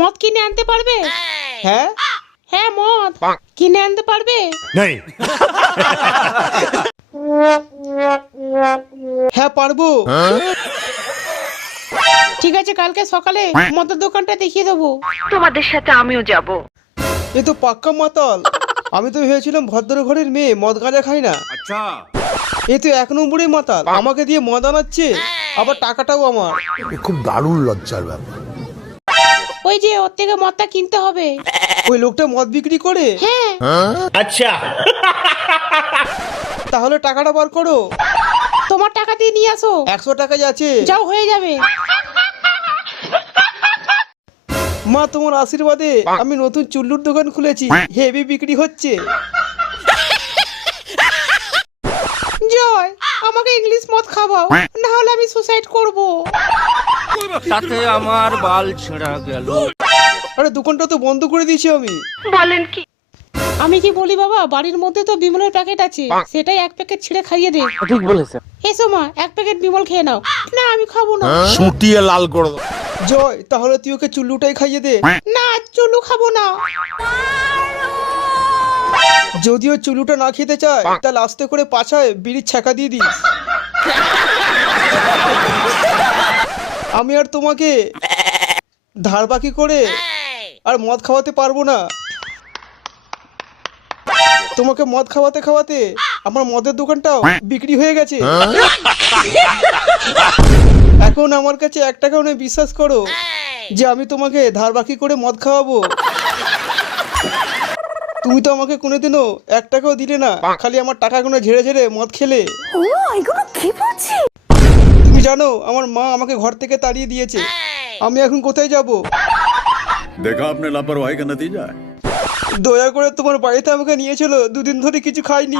মদ কিনে আনতে পারবে? হ্যাঁ হ্যাঁ মদ কিনে আনতে পারবে? হ্যাঁ পারবো। ঠিক আছে, কালকে সকালে মদের দোকানটা দেখিয়ে দেবো। তোমাদের সাথে আমিও যাব। এ তো পাক্কা মাতাল। আমি তো ভেবেছিলাম ভদ্র ঘরের মেয়ে মদ গাঁজা খাই না। अच्छा এ তো এক নম্বরই মাতাল, আমাকে দিয়ে মদ আনাচ্ছে, আবার টাকাটাও আমার। খুব দারুণ লজ্জার ব্যাপার। ওই যে ওর থেকে মদটা কিনতে হবে। ওই লোকটা মদ বিক্রি করে? হ্যাঁ। তাহলে টাকাটা বার করো। তোমার টাকা দিয়ে নিয়ে আসো। 100 টাকাই আছে। যাও, হয়ে যাবে। মা তোমার আশীর্বাদে আমি নতুন চুল্লুর দোকান খুলেছি, হেভি বিক্রি হচ্ছে। জয়, আমাকে ইংলিশ মদ খাওয়াও, না হলে আমি সুসাইড করব। তাতে আমার বাল ছেঁড়া গেল। আরে দোকানটা তো বন্ধ করে দিয়েছি আমি। বলেন কি? আমি কি বলি বাবা, বাড়ির মধ্যে তো বিমলের প্যাকেট আছে, সেটাই এক প্যাকেট ছিঁড়ে খাইয়ে দে। ঠিক বলেছে। এসো মা, এক প্যাকেট বিমল খেয়ে নাও। না আমি খাবো না। সুটিয়ে লাল করে দাও। জয়, তাহলে তুই ওকে চুল্লুটাই খাইয়ে দে। না, চুলু খাবো না। যদিও চুলুটা না খেতে চায়, তাহলে আস্তে করে পাছায় বিড়ির ছ্যাঁকা দিয়ে দিস। আমি আর তোমাকে ধার বাকি করে আর মদ খাওয়াতে পারবো না। তোমাকে মদ খাওয়াতে খাওয়াতে আমার মদের দোকানটাও বিক্রি হয়ে গেছে। এখন আমার কাছে 1 টাকাও নেই, বিশ্বাস করো যে আমি তোমাকে ধার বাকি করে মদ খাওয়াবো। তুমি তো আমাকে কোনোদিনও 1 টাকাও দিলে না, খালি আমার টাকাগুলো ঝেড়ে ঝেড়ে মদ খেলে। তুমি জানো আমার মা আমাকে ঘর থেকে তাড়িয়ে দিয়েছে, আমি এখন কোথায় যাব? देखा आपने लापरवाही का नतीजा है। দয়া করে তোমার বাড়িতে আমাকে নিয়ে চলো, 2 দিন ধরে কিছু খাইনি।